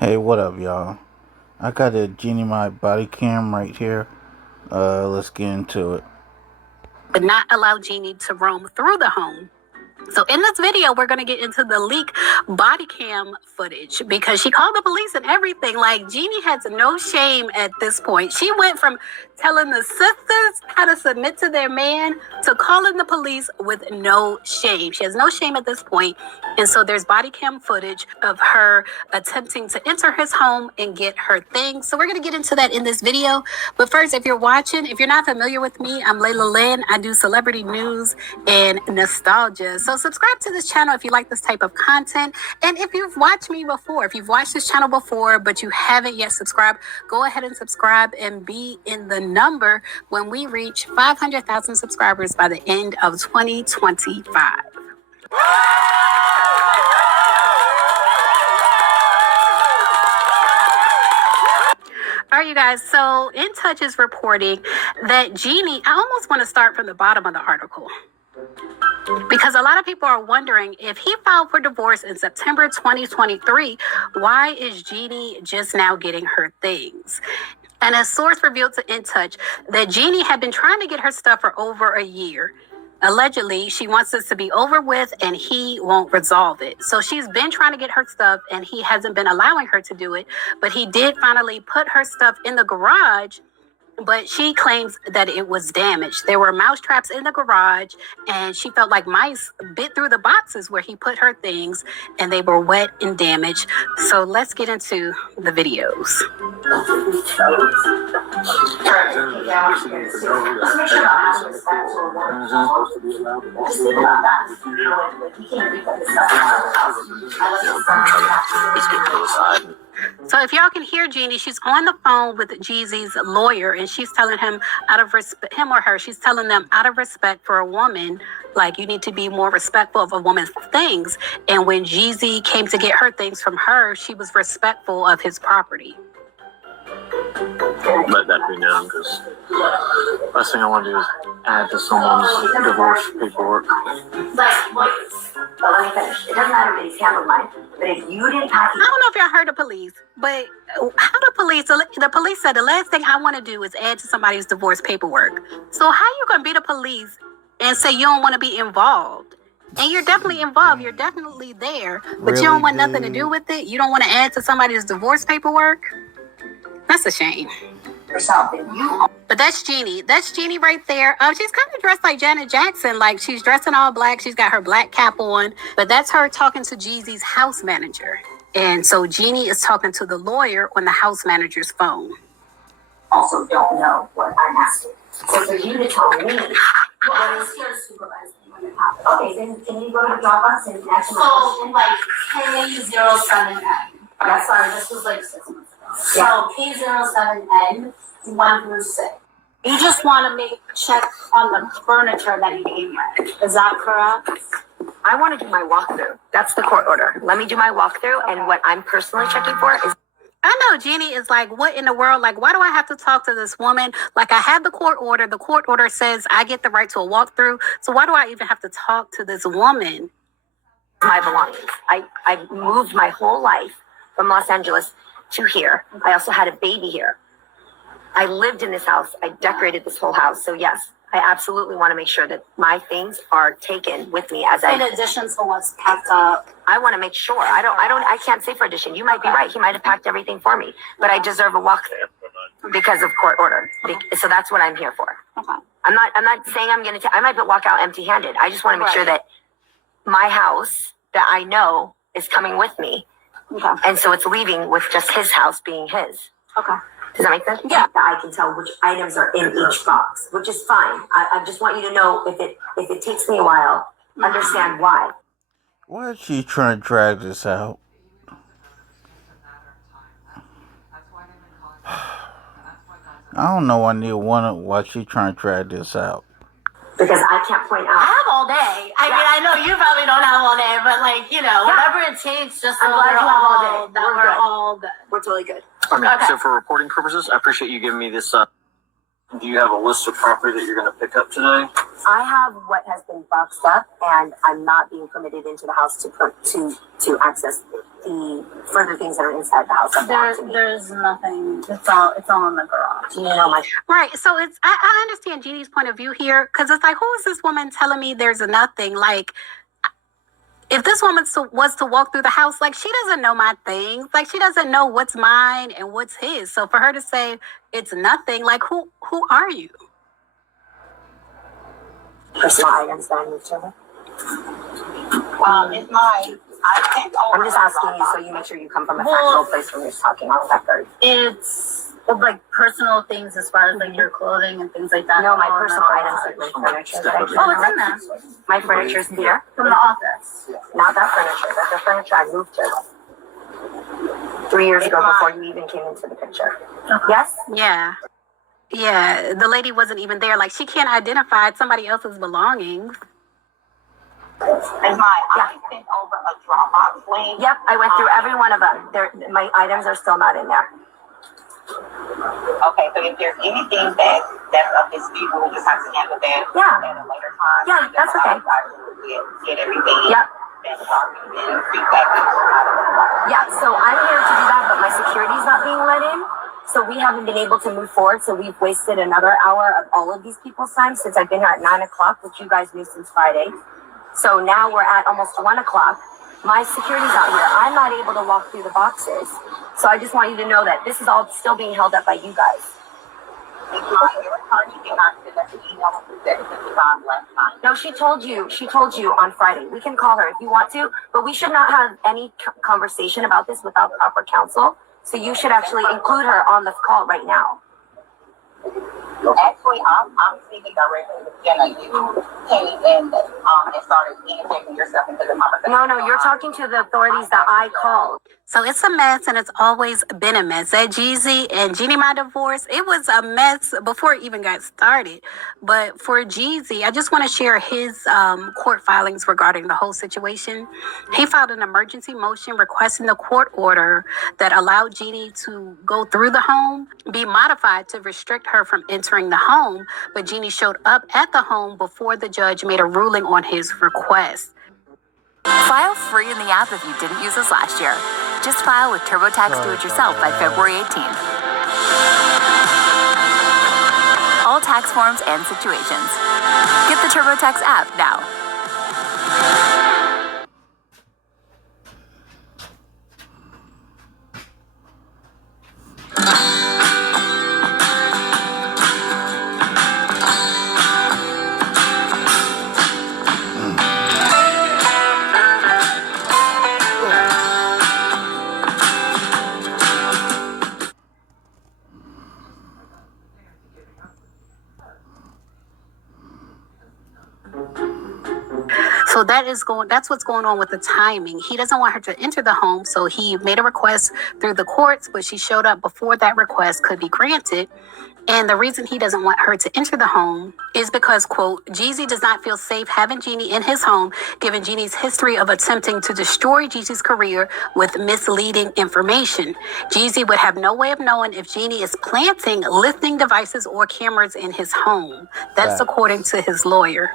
Hey, what up, y'all? I got a Jennie Mai body cam right here. Let's get into it. But not allow Jennie to roam through the home. So in this video, we're going to get into the leak body cam footage because she called the police and everything. Like, Jennie has no shame at this point. She went from telling the sisters how to submit to their man to calling the police with no shame. She has no shame at this point. And so there's body cam footage of her attempting to enter his home and get her things. So we're going to get into that in this video. But first, if you're not familiar with me, I'm Layla Lynn. I do celebrity news and nostalgia. So subscribe to this channel if you like this type of content. And if you've watched me before, if you've watched this channel before, but you haven't yet subscribed, go ahead and subscribe and be in the number when we reach 500,000 subscribers by the end of 2025. All right, you guys. So In Touch is reporting that Jennie, I almost want to start from the bottom of the article, because a lot of people are wondering, if he filed for divorce in September 2023, why is Jennie just now getting her things? And a source revealed to In Touch that Jennie had been trying to get her stuff for over a year. Allegedly, she wants this to be over with and he won't resolve it. So she's been trying to get her stuff and he hasn't been allowing her to do it. But he did finally put her stuff in the garage, but she claims that it was damaged. There were mouse traps in the garage, and she felt like mice bit through the boxes where he put her things, and they were wet and damaged. So let's get into the videos. So if y'all can hear Jennie, she's on the phone with Jeezy's lawyer, and she's telling him she's telling them out of respect for a woman, like, you need to be more respectful of a woman's things. And when Jeezy came to get her things from her, she was respectful of his property. Let that be known, because last thing I want to do is add to someone's divorce paperwork. But let me finish. It doesn't matter if he's handled mine, but if you didn't pack it. I don't know if y'all heard the police, but how the police said the last thing I want to do is add to somebody's divorce paperwork. So how you gonna be the police and say you don't want to be involved? And you're definitely involved. You're definitely there, but Really, you don't want nothing to dude? do with it. You don't want to add to somebody's divorce paperwork. That's a shame. Yourself, and you. But that's Jennie. That's Jennie right there. She's kind of dressed like Janet Jackson. Like, she's dressed in all black. She's got her black cap on. But that's her talking to Jeezy's house manager. And so Jennie is talking to the lawyer on the house manager's phone. Also don't know what I'm asking. So for you to tell me what is your supervisor when it happens? Okay, then can you go to the Dropbox and answer my question? So, K07N. That's fine. This was like 6 months ago. So, K07N, 1 through 6. You just want to check on the furniture that you came with. Is that correct? I want to do my walkthrough. That's the court order. Let me do my walkthrough, and what I'm personally checking for is. I know Jennie is like, what in the world? Like, why do I have to talk to this woman? Like, I have the court order. The court order says I get the right to a walkthrough. So why do I even have to talk to this woman? My belongings. I moved my whole life from Los Angeles to here. I also had a baby here. I lived in this house. I decorated this whole house. So yes, I absolutely want to make sure that my things are taken with me as In addition to what's packed up. I want to make sure. I can't say for addition. You might be right. He might have packed everything for me, but I deserve a walkthrough because of court order. So that's what I'm here for. Okay. I'm not saying I'm going to, I might walk out empty handed. I just want to make sure that my house that I know is coming with me. Okay. And so it's leaving with just his house being his. Okay. Does that make sense? Yeah. I can tell which items are in each box, which is fine. I just want you to know if it takes me a while, understand why. Why is she trying to drag this out? I don't know. Why she trying to drag this out. Because I can't point I out. have all day. I mean, I know you probably don't have all day, but whatever it takes, just so I'm glad you have all day. that We're we're good. all good. We're totally good. I mean, Okay. so for reporting purposes, I appreciate you giving me this. Do you have a list of property that you're going to pick up today? I have what has been boxed up, and I'm not being permitted into the house to access the further things that are inside the house. There's nothing. It's all in the garage. You know, my Right. So I understand Jeannie's point of view here, because it's like, who is this woman telling me there's nothing? Like, if this woman was to walk through the house, like, she doesn't know my things. Like, she doesn't know what's mine and what's his. So for her to say it's nothing, like, who are you? personal items that I moved to her. It's mine. I'm just asking you so you make sure you come from a factual place when you're talking off record. It's like personal things as far as like your clothing and things like that. No, my personal items, like my furniture that I do. Oh, it's in there. My furniture's here. From the office. Not that furniture. That's the furniture I moved to 3 years ago before you even came into the picture. Yes? Yeah. Yeah. The lady wasn't even there. Like, she can't identify somebody else's belongings. And I sent over a Dropbox link. Yep, I went through every one of them. My items are still not in there. Okay, so if there's anything that's of dispute, we'll just have to handle that Yeah. at a later time. Yeah, that's okay. Get everything. Yep. And prepackaged out of the box. Yeah, so I'm here to do that, but my security's not being let in. So we haven't been able to move forward. So we've wasted another hour of all of these people's time since I've been here at 9 o'clock, which you guys knew since Friday. So now we're at almost 1 o'clock. My security's out here. I'm not able to walk through the boxes. So I just want you to know that this is all still being held up by you guys. It's my attorney did not send us an email with that since we got last time. No, she told you on Friday. We can call her if you want to, but we should not have any conversation about this without proper counsel. So you should actually include her on the call right now. Actually, I'm speaking directly with Jenna. You came in and started injecting yourself into the conversation. No, you're talking to the authorities that I called. So it's a mess, and it's always been a mess. That Jeezy and Jennie Mai divorce, it was a mess before it even got started. But for Jeezy, I just want to share his court filings regarding the whole situation. He filed an emergency motion requesting the court order that allowed Jeannie to go through the home be modified to restrict her from entering the home. But Jeannie showed up at the home before the judge made a ruling on his request. File free in the app if you didn't use us last year. Just file with TurboTax Do-It-Yourself by February 18th. All tax forms and situations. Get the TurboTax app now. So that's what's going on with the timing. He doesn't want her to enter the home, so he made a request through the courts, but she showed up before that request could be granted. And the reason he doesn't want her to enter the home is because, quote, Jeezy does not feel safe having Jeannie in his home, given Jeannie's history of attempting to destroy Jeezy's career with misleading information. Jeezy would have no way of knowing if Jeannie is planting listening devices or cameras in his home. That's according to his lawyer.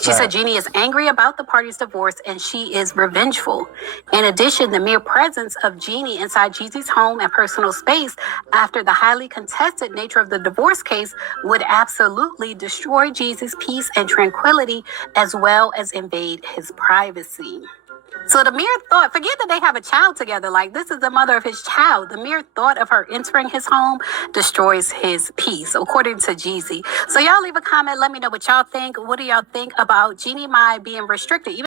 She said Jeannie is angry about the party's divorce and she is revengeful. In addition, the mere presence of Jeannie inside Jeezy's home and personal space after the highly contested nature of the divorce case would absolutely destroy Jeezy's peace and tranquility, as well as invade his privacy. So the mere thought, forget that they have a child together, like this is the mother of his child. The mere thought of her entering his home destroys his peace, according to Jeezy. So y'all leave a comment. Let me know what y'all think. What do y'all think about Jennie Mai being restricted?